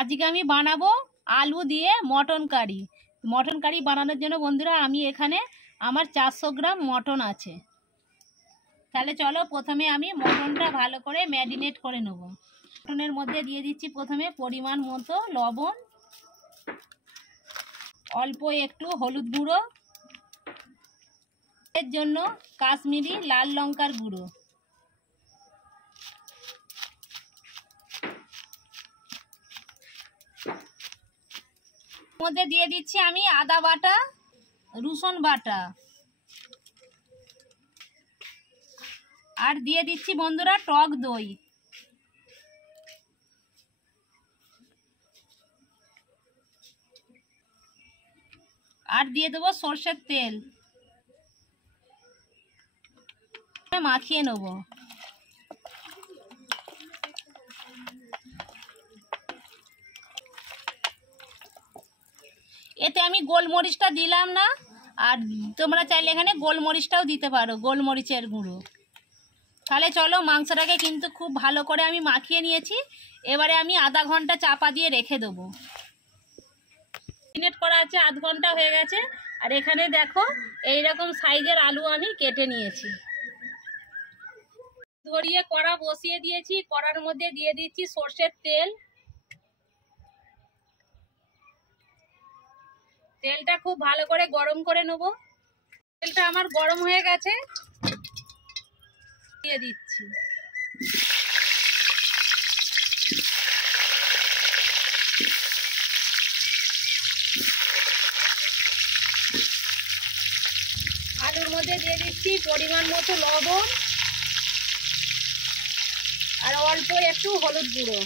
আজকে আমি বানাবো আলু দিয়ে মটন কারি। মটন কারি বানানোর জন্য বন্ধুরা আমি এখানে আমার 400 গ্রাম মটন আছে। তাহলে চলো প্রথমে আমি মটনটা ভালো করে ম্যারিনেট করে নেব। মটনের মধ্যে দিয়ে দিচ্ছি প্রথমে পরিমাণ মতো লবণ, অল্প একটু হলুদ গুঁড়ো, এর জন্য কাশ্মীরি লাল লঙ্কার গুঁড়ো, মধ্যে দিয়ে দিচ্ছি আমি আদা বাটা, রসুন বাটা, আর দিয়ে দিচ্ছি বন্ধুরা টক দই, আর দিয়ে দেবো সরষের তেল। মাখিয়ে নেব। এতে আমি গোলমরিচটা দিলাম না, আর তোমরা চাইলে এখানে গোলমরিচটাও দিতে পারো, গোলমরিচের গুঁড়ো। তাহলে চলো মাংসটাকে কিন্তু খুব ভালো করে আমি মাখিয়ে নিয়েছি। এবারে আমি আধা ঘন্টা চাপা দিয়ে রেখে দেবো। ম্যারিনেট করা আছে, আধ ঘন্টা হয়ে গেছে। আর এখানে দেখো এইরকম সাইজের আলু আমি কেটে নিয়েছি। ধরিয়ে কড়া বসিয়ে দিয়েছি, কড়ার মধ্যে দিয়ে দিচ্ছি সরষের তেল। তেলটা খুব ভালো করে গরম করে নেব। তেলটা আমার গরম হয়ে গেছে, দিয়ে দিচ্ছি। আলুর মধ্যে দিয়ে দিচ্ছি পরিমাণ মতো লবণ আর অল্প একটু হলুদ গুঁড়ো।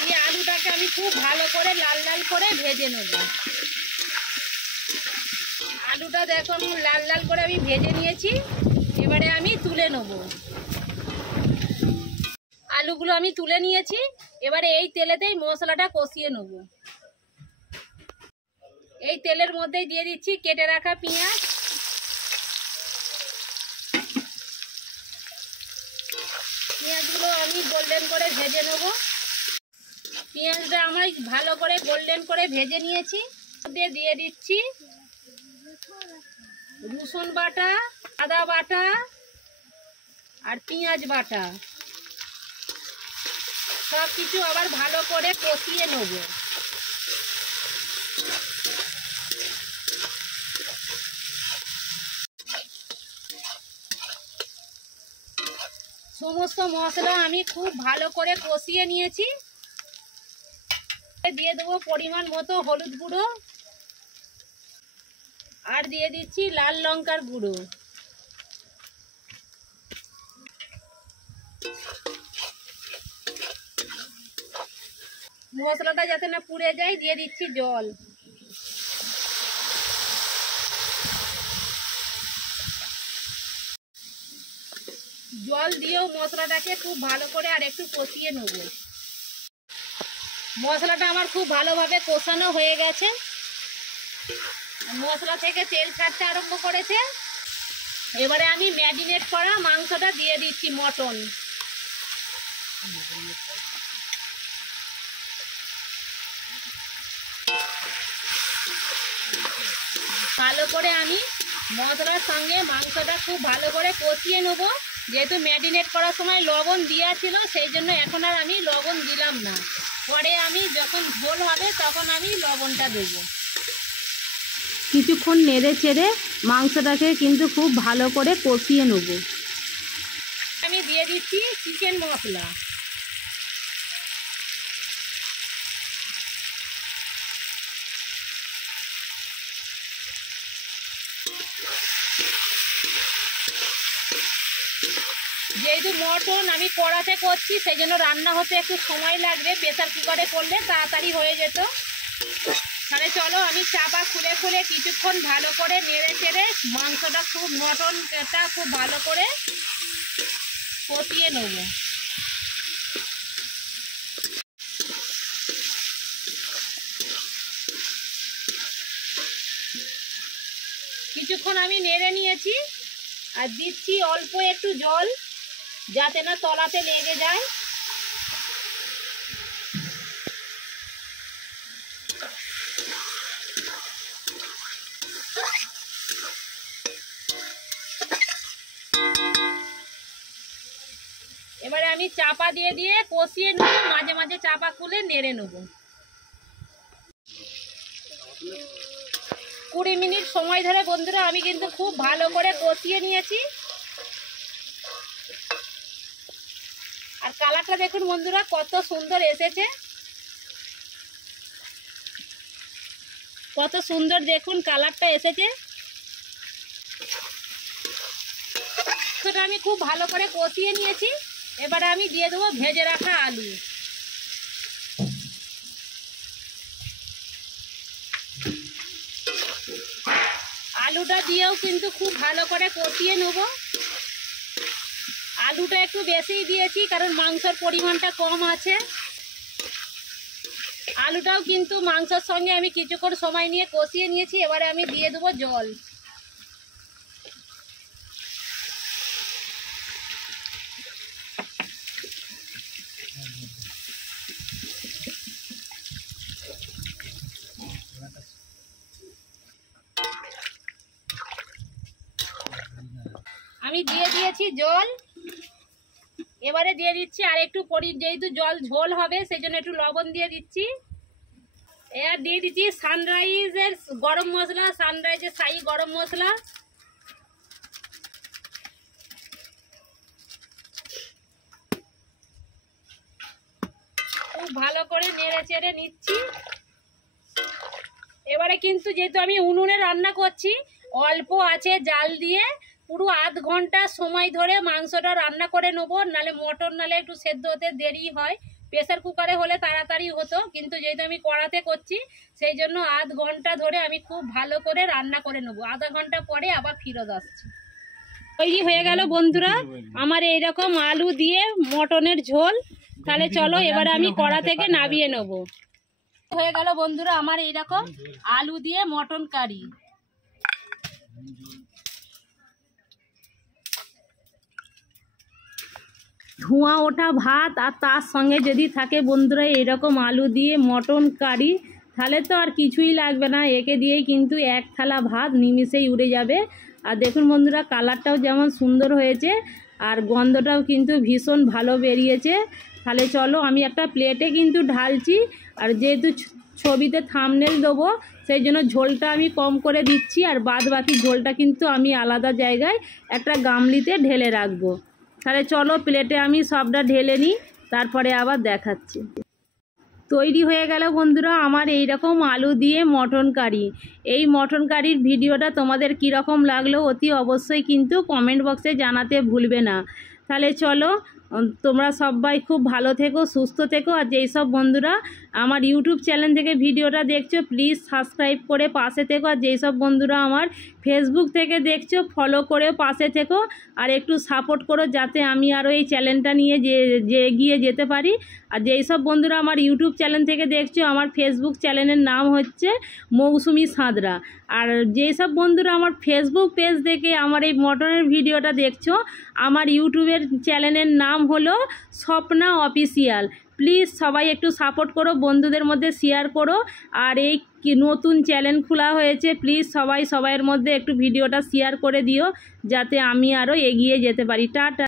দিয়ে আলুটাকে আমি খুব ভালো করে লাল লাল করে ভেজে নেব। আলুটা দেখো আমি লাল লাল করে আমি ভেজে নিয়েছি। এবারে আমি তুলে নেব। আলুগুলো আমি তুলে নিয়েছি। এবারে এই তেলেতেই মশলাটা কষিয়ে নেব। এই তেলের মধ্যেই দিয়ে দিচ্ছি কেটে রাখা পেঁয়াজ। পেঁয়াজগুলো আমি গোল্ডেন করে ভেজে নেব। পেঁয়াজটা আমি ভালো করে গোল্ডেন করে ভেজে নিয়েছি। দিয়ে দিচ্ছি রসুন বাটা, আদা বাটা আর পেঁয়াজ বাটা। সব কিছু আবার ভালো করে কষিয়ে নেব। সমস্ত মশলা আমি খুব ভালো করে কষিয়ে নিয়েছি। দিয়ে দেবো পরিমাণ মতো হলুদ গুঁড়ো, আর দিয়ে দিচ্ছি লাল লঙ্কার গুঁড়ো। মশলাটা যাতে না পুড়ে যায় দিয়ে দিচ্ছি জল। জল দিয়েও মশলাটাকে খুব ভালো করে আর একটু কষিয়ে নেব। মশলাটা আমার খুব ভালোভাবে কষানো হয়ে গেছে। মশলা থেকে তেল ছাড়তে আরম্ভ করেছে। এবারে আমি ম্যারিনেট করা মাংসটা দিয়ে দিচ্ছি, মটন। ভালো করে আমি মশলার সঙ্গে মাংসটা খুব ভালো করে কষিয়ে নেব। যেহেতু ম্যারিনেট করার সময় লবণ দেওয়া ছিল, সেই জন্য এখন আর আমি লবণ দিলাম না। পরে আমি যখন ঝোল হবে তখন আমি লবণটা দেব। কিছুক্ষণ নেড়ে চেড়ে মাংসটাকে কিন্তু খুব ভালো করে কষিয়ে নেব। আমি দিয়ে দিচ্ছি চিকেন মশলা। যেহেতু মটন আমি কড়াতে করছি, সেই জন্য রান্না হতে একটু সময় লাগবে। প্রেসার কুকারে করলে তাড়াতাড়ি হয়ে যেত। তাহলে চলো আমি চাপা খুলে খুলে কিছুক্ষণ ভালো করে নেড়ে চেড়ে মাংসটা মটনটা খুব ভালো করে কষিয়ে নেব। কিছুক্ষণ আমি নেড়ে নিয়েছি। আর দিচ্ছি অল্প একটু জল, যাতে না তলাতে লেগে যায়। এবারে আমি চাপা দিয়ে দিয়ে কষিয়ে নেব, মাঝে মাঝে চাপা খুলে নেড়ে নেব। 20 মিনিট সময় ধরে বন্ধুরা আমি কিন্তু খুব ভালো করে কষিয়ে নিয়েছি। আর কালারটা দেখুন বন্ধুরা কত সুন্দর এসেছে, কত সুন্দর দেখুন কালারটা এসেছে। সেটা আমি খুব ভালো করে কষিয়ে নিয়েছি। এবারে আমি দিয়ে দেবো ভেজে রাখা আলু। আলুটা দিয়েও কিন্তু খুব ভালো করে কষিয়ে নেব। আলুটা একটু বেশিই দিয়েছি কারণ মাংসের পরিমাণটা কম আছে। আলুটাও কিন্তু মাংসের সঙ্গে আমি কিছুক্ষণ সময় নিয়ে কষিয়ে নিয়েছি। এবারে আমি দিয়ে দেবো জল। আমি দিয়ে দিয়েছি জল। এবারে দিয়ে দিচ্ছি আর একটু যেহেতু জল ঝোল হবে সেই জন্য একটু লবণ দিয়ে দিচ্ছি। এবার দিয়ে দিচ্ছি সানরাইজের গরম মশলা, সানরাইজের শাহি গরম মশলা। খুব ভালো করে নেড়ে চেড়ে নিচ্ছি। এবারে কিন্তু যেহেতু আমি উনুনে রান্না করছি, অল্প আছে জাল দিয়ে পুরো আধ ঘন্টা সময় ধরে মাংসটা রান্না করে নেবো, নালে মটন নালে একটু সেদ্ধ হতে দেরি হয়। প্রেসার কুকারে হলে তাড়াতাড়ি হতো, কিন্তু যেহেতু আমি কড়াতে করছি সেই জন্য আধ ঘন্টা ধরে আমি খুব ভালো করে রান্না করে নেবো। আধা ঘন্টা পরে আবার ফিরত আসছি। তৈরি হয়ে গেল বন্ধুরা আমার এইরকম আলু দিয়ে মটনের ঝোল। তাহলে চলো এবারে আমি কড়া থেকে নামিয়ে নেবো। হয়ে গেল বন্ধুরা আমার এইরকম আলু দিয়ে মটন কারি। ধোঁয়া ওঠা ভাত আর তার সঙ্গে যদি থাকে বন্ধুরা এরকম আলু দিয়ে মটন কারি, তাহলে তো আর কিছুই লাগবে না। একে দিয়েই কিন্তু এক থালা ভাত নিমিষেই উড়ে যাবে। আর দেখুন বন্ধুরা কালারটাও যেমন সুন্দর হয়েছে আর গন্ধটাও কিন্তু ভীষণ ভালো বেরিয়েছে। তাহলে চলো আমি একটা প্লেটে কিন্তু ঢালছি। আর যেহেতু ছবিতে থাম্বনেল দেবো সেই জন্য ঝোলটা আমি কম করে দিচ্ছি, আর বাদ বাকি ঝোলটা কিন্তু আমি আলাদা জায়গায় একটা গামলিতে ঢেলে রাখবো। তাহলে চলো প্লেটে আমি সবটা ঢেলে নিই, তারপরে আবার দেখাচ্ছি। তৈরি হয়ে গেল বন্ধুরা আমার এই রকম আলু দিয়ে মটন কারি। এই মটন কারির ভিডিওটা তোমাদের কীরকম লাগলো অতি অবশ্যই কিন্তু কমেন্ট বক্সে জানাতে ভুলবে না। তাহলে চলো তোমরা সবাই খুব ভালো থেকো, সুস্থ থেকো। আর যেই সব বন্ধুরা আমার ইউটিউব চ্যানেল থেকে ভিডিওটা দেখছো প্লিজ সাবস্ক্রাইব করে পাশে থেকো। আর যেই সব বন্ধুরা আমার ফেসবুক থেকে দেখছো ফলো করে পাশে থেকো আর একটু সাপোর্ট করো, যাতে আমি আরও এই চ্যানেলটা নিয়ে যে এগিয়ে যেতে পারি। আর যেই সব বন্ধুরা আমার ইউটিউব চ্যানেল থেকে দেখছো আমার ফেসবুক চ্যানেলের নাম হচ্ছে মৌসুমি সাঁতরা। আর যেই সব বন্ধুরা আমার ফেসবুক পেজ থেকে আমার এই মটনের ভিডিওটা দেখছো আমার ইউটিউবের চ্যানেলের নাম হলো স্বপ্না অফিসিয়াল। প্লিজ সবাই একটু সাপোর্ট করো, বন্ধুদের মধ্যে শেয়ার করো। আর এই নতুন চ্যানেল খোলা হয়েছে, প্লিজ সবাইয়ের মধ্যে একটু ভিডিওটা শেয়ার করে দিও, যাতে আমি আরও এগিয়ে যেতে পারি। টাটা।